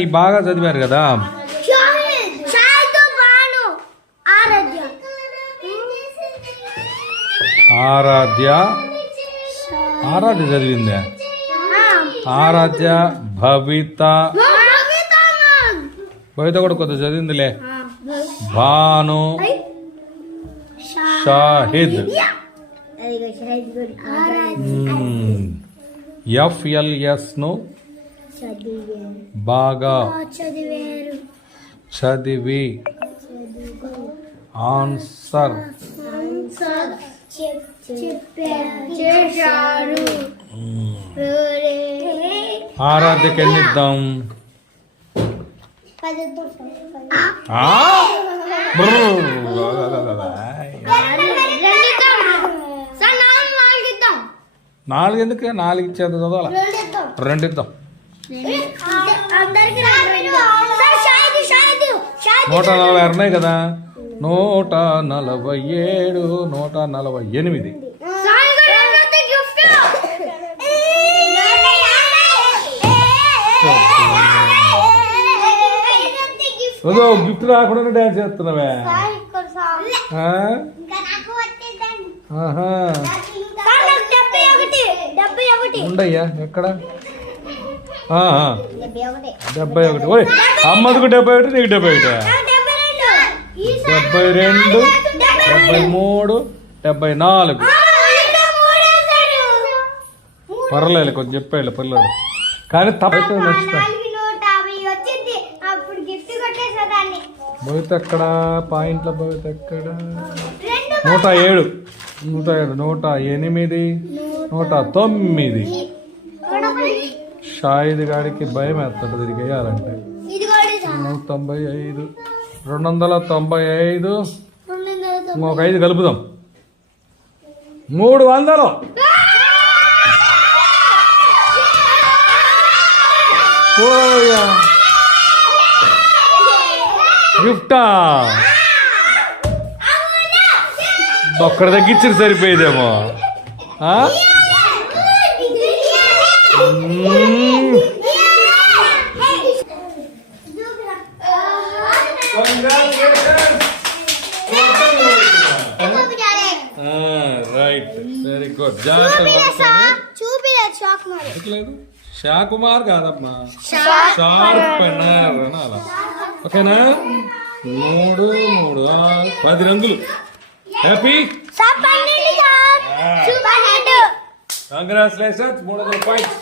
ఈ బాగా చదివారు కదా. ఆరాధ్య ఆరాధ్య చదివిందే. ఆరాధ్య భవిత భవిత కూడా కొద్ది చదివిందిలే. భాను షాహిద్ ఎఫ్ఎల్ఎస్ ను బాగా చదివి ఆన్సర్ ఆరాధ్యకి ఎన్ని ఇద్దాం? నాలుగు ఎందుకు? నాలుగు ఇచ్చేది చదవాలా? రెండు ఇద్దాం. 140 ఉన్నాయి కదా. 147 148 గిఫ్ట్ రాకుండా డాన్స్ చేస్తున్నావే. ఉండయ్యా ఎక్కడ? 71. ఓయ్ అమ్మదికు 71, నీకు 71. 72 73 74. పర్లేదు కొంచెం చెప్పాడు పిల్లడు, కానీ తప్పైతే నచ్చుతా. భవిత ఎక్కడ? పాయింట్ల భవిత ఎక్కడ? 107 108 109. షాహిద్ గారికి భయం వేస్తాడు తిరిగి వేయాలంటే. 195 295 ఇంకొక 5 కలుపుదాం. 300. పోయా గిఫ్టా ఒక్కడ తగ్గించి సరిపోయేదేమో. Right very good. షాకుమార్ కాదమ్మా, షార్పెనర్ అనాలా. ఓకేనా? 3 3 10 రంగులు. Happy congratulations. 300 పాయింట్స్.